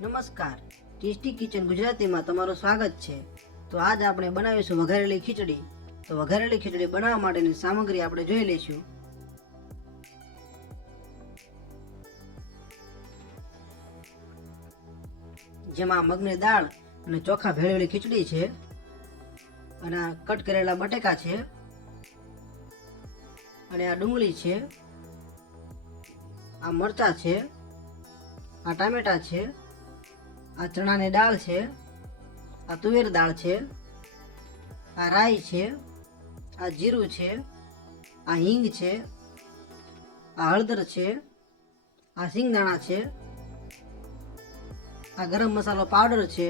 નમસ્કાર. Tasty kitchen ગુજરાતીમાં તમારું સ્વાગત છે. તો આજ આપણે બનાવીશું વઘારેલી ખીચડી. તો વઘારેલી ખીચડી બનાવવા માટેની સામગ્રી આપણે જોઈ લઈશું. જેમાં મગની દાળ અને ચોખા ભેળવેલી ખીચડી છે. અને આ કટ કરેલા બટેકા છે. અને આ ડુંગળી છે. આ મરચા છે. આ ટામેટા છે. આ ચણાની દાળ છે આ તુવેર દાળ છે આ રાઈ છે આ જીરું છે આ હિંગ છે આ હળદર છે આ સિંગદાણા છે આ ગરમ મસાલો પાવડર છે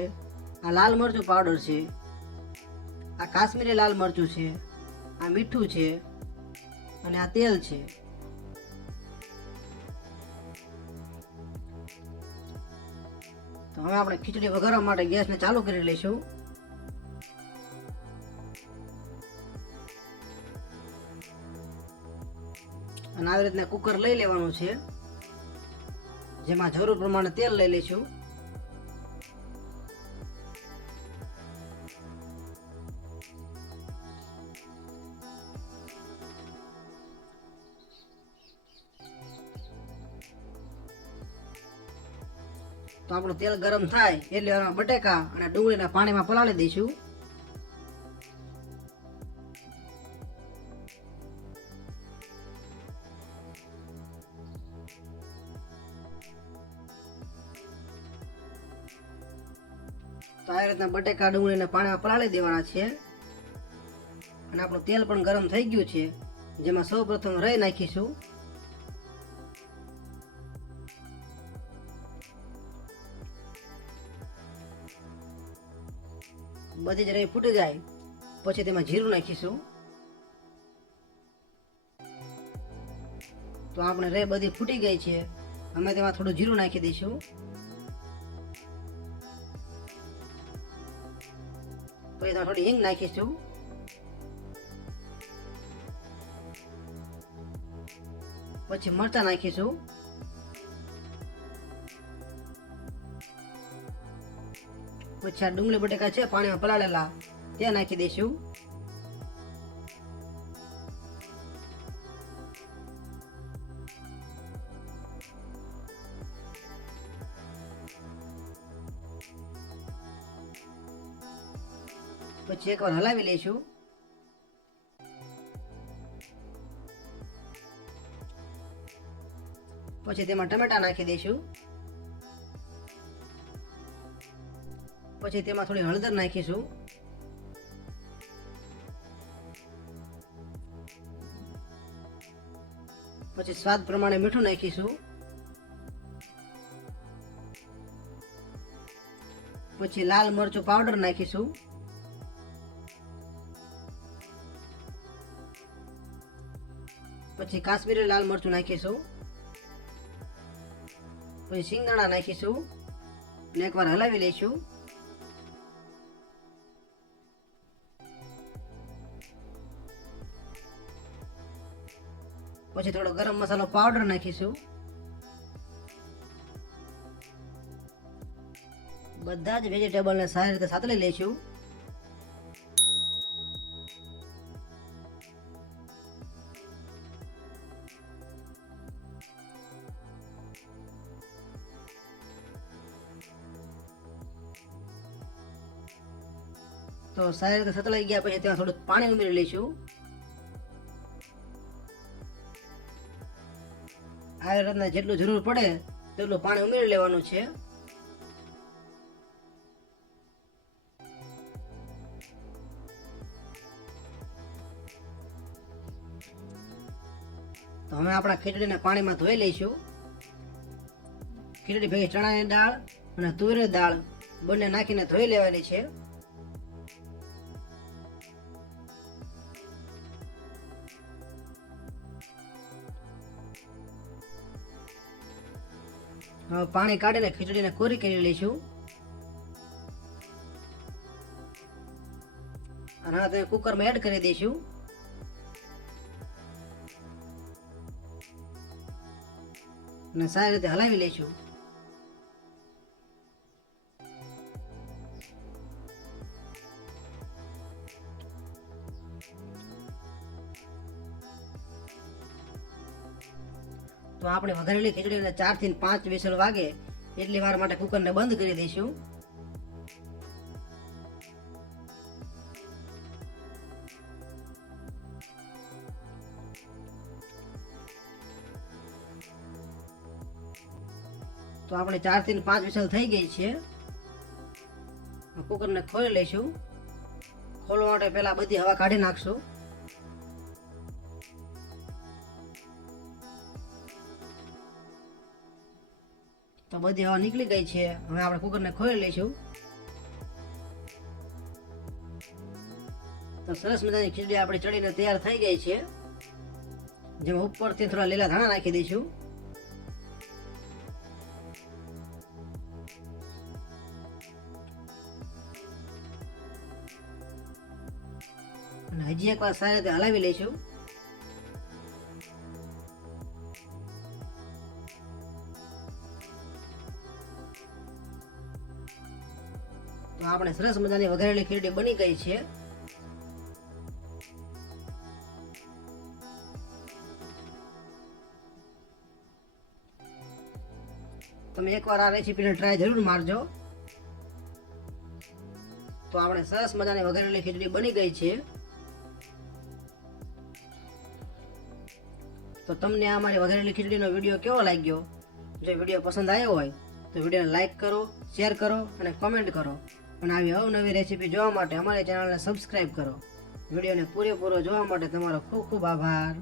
આ લાલ મરચું પાવડર છે આ કાશ્મીરી લાલ મરચું છે આ મીઠું છે અને આ તેલ છે તો હવે આપણે ખીચડી વઘારવા માટે ગેસને ચાલુ કરી લઈશું. અને આવી રીતના કુકર લઈ લેવાનું છે. જેમાં જરૂર પ્રમાણે તેલ લઈ લઈશું. તો આપણું તેલ ગરમ થાય એટલે એમાં બટેકા અને ડુંગળીને પાણીમાં પલાળી દઈશું. તો આ રીતના બટેકા, ડુંગળીને પાણીમાં પલાળી દેવાના છે. અને આપણું તેલ પણ ગરમ થઈ ગયું છે, જેમાં સૌ પ્રથમ રહી નાખીશું. બધી જ રહી ફૂટી જાય. પછી તેમાં જીરું નાખીશું. તો આપણે રે બધી ફૂટી ગઈ છે. અમે તેમાં થોડું જીરું નાખી દઈશું. પછી તેમાં થોડી હિંગ નાખીશું. પછી મરચા નાખીશું. પછી આ ડુંગળી બટેકા છે, પાણીમાં પલાળેલા. તે નાખી દઈશું. પછી એકવાર હલાવી લઈશું. પછી તેમાં ટમેટા નાખી દઈશું. પછી તેમાં થોડી હળદર નાખીશું. પછી સ્વાદ પ્રમાણે મીઠું નાખીશું. પછી લાલ મરચું પાવડર નાખીશું. પછી કાશ્મીરી લાલ મરચું નાખીશું. પછી સિંગદાણા નાખીશું. ને એકવાર હલાવી લઈશું. પછી થોડો ગરમ મસાલો પાવડર નાખીશું. બધા જ વેજીટેબલને સારી રીતે સાતળી લઈશું. તો સારી રીતે સતલાઈ ગયા પછી ત્યાં થોડું પાણી ઉમેરી લઈશું. આવી રીતના જેટલું જરૂર પડે, તેટલું પાણી ઉમેરી લેવાનું છે. તો હવે આપણા ખીચડીને પાણીમાં ધોઈ લઈશું. ખીચડી ભેગી ચણાની દાળ અને તુવેર દાળ બંને નાખીને ધોઈ લેવાની છે. પાણી કાઢીને ખીચડીને કોરી કરી લઈશું. અને હા તે કુકરમાં એડ કરી દઈશું. અને સારી રીતે હલાવી લઈશું. તો આપણે વઘારેલી ખીચડીને ચારથી પાંચ વિસલ વાગે, એટલી વાર માટે કુકરને બંધ કરી દઈશું. તો આપણે ચારથી પાંચ વિસલ થઈ ગઈ છે. કુકરને ખોલી લઈશું. ખોલવા માટે પહેલાં બધી હવા કાઢી નાખશું. તો બધી હવા નીકળી ગઈ છે. હવે આપણે કુકરને ખોલી લઈશું. તો સરસ મજાની ખીચડી આપણી ચડીને તૈયાર થઈ ગઈ છે. જેમાં ઉપરથી થોડા લીલા ધાણા નાખી દઈશું. અને હજી એકવાર સારી રીતે હલાવી લઈશું. તો આપણે સરસ મજાની વઘારેલી ખીચડી બની ગઈ છે. તમે એકવાર આ રેસીપીને ટ્રાય જરૂર મારજો. તો આપણે સરસ મજાની વઘારેલી ખીચડી બની ગઈ છે. તો તમને આ મારી વઘારેલી ખીચડીનો વીડિયો કેવો લાગ્યો? જો વીડિયો પસંદ આવ્યો હોય તો વિડીયોને લાઈક કરો શેર કરો અને કોમેન્ટ કરો. અને આવી અવનવી રેસીપી જોવા માટે અમારી ચેનલને સબસ્ક્રાઈબ કરો. વિડીયોને પૂરેપૂરો જોવા માટે તમારો ખૂબ ખૂબ આભાર.